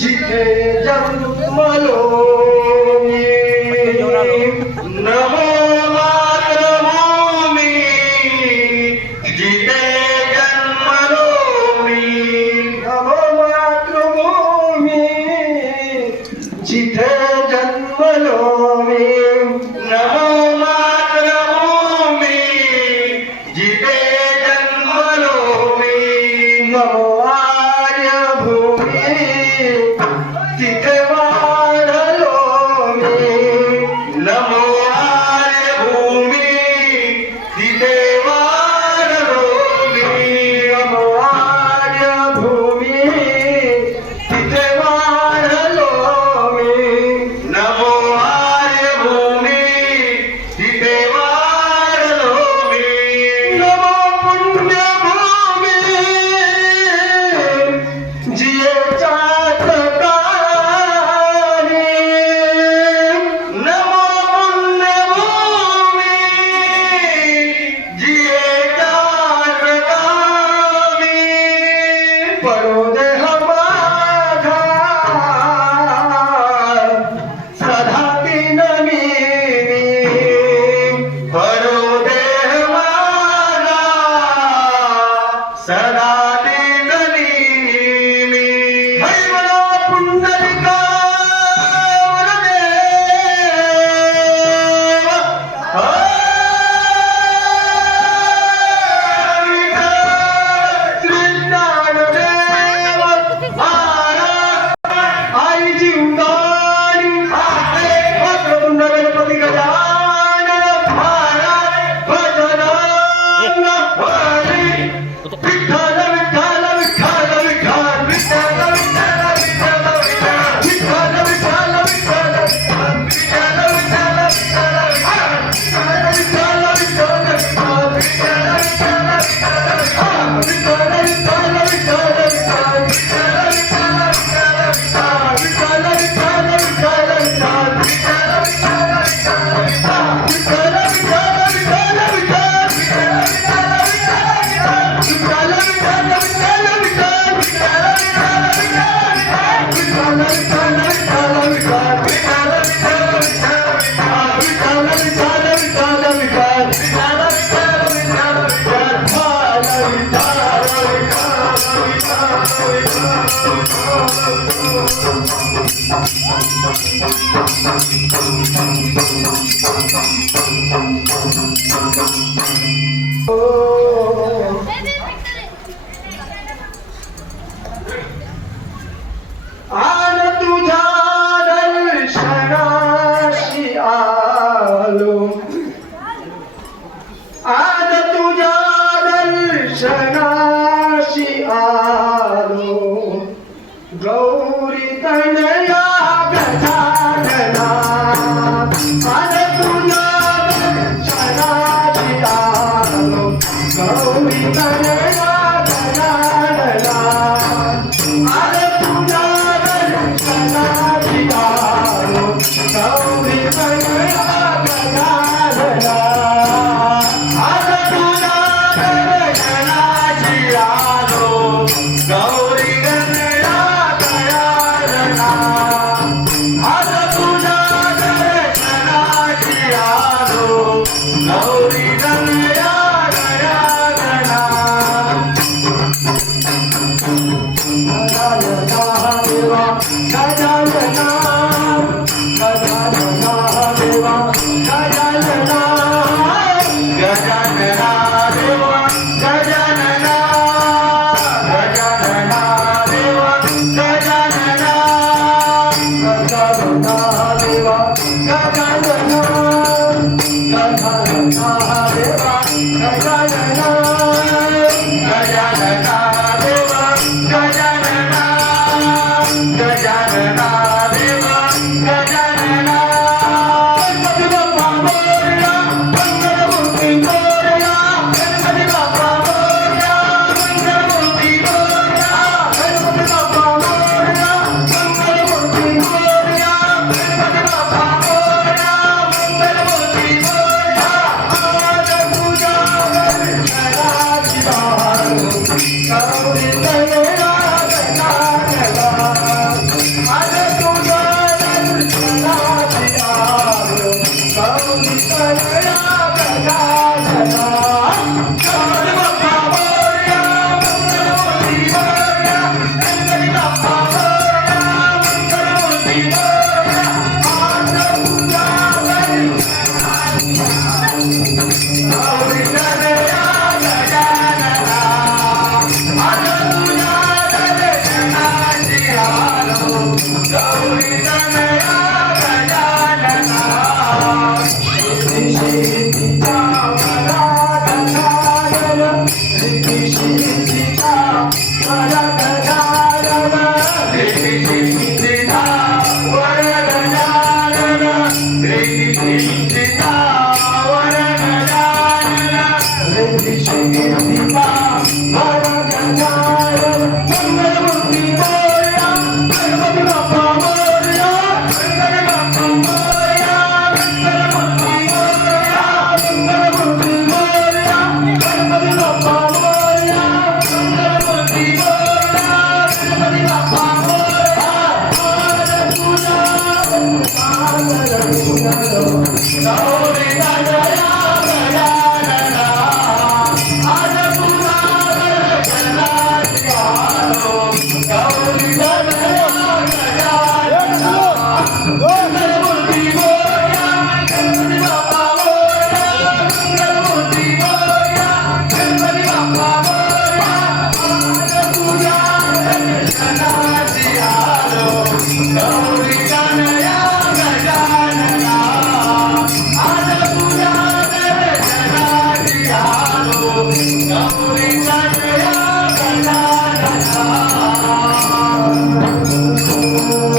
जिथे जन्मलो नमो मातृभूमी जिथे जन्मलो नमो मातृभूमी जिथे जन्मलो नमो मातृभूमी जिथे जन्मलो नमो आर्यभूमी तिथे वाढलो मी नमो आर्यभूमी तिथे वाढलो मी नमो आर्यभूमी तिथे वाढलो मी नमो आर्यभूमी तिथे वाढलो मी नमो पुण्यभूमी जियेच्या आन तुझ्या दर्शनाशी आलो आज तुझ्या दर्शनाशी आलो गौरी तनया गजानना आज तुझ्या दर्शनाशी आलो गौरी तनया गजानना आज तुझ्या दर्शनाशी आलो गौरी तनया गजानना आज तुझ्या दर्शनाशी आलो गौरी गणया गजानना आज तुझ्या दर्शनाशी श्री सीतावर गजानन श्री सीतावर गजानन मंगलमूर्ती मोरया गणपती बाप्पा मोरया गणपती बाप्पा मोरया मंगलमूर्ती मोरया मंगलमूर्ती मोरया गणपती बाप्पा मोरया मंगलमूर्ती मोरया गणपती बाप्पा मोरया गौरी गणया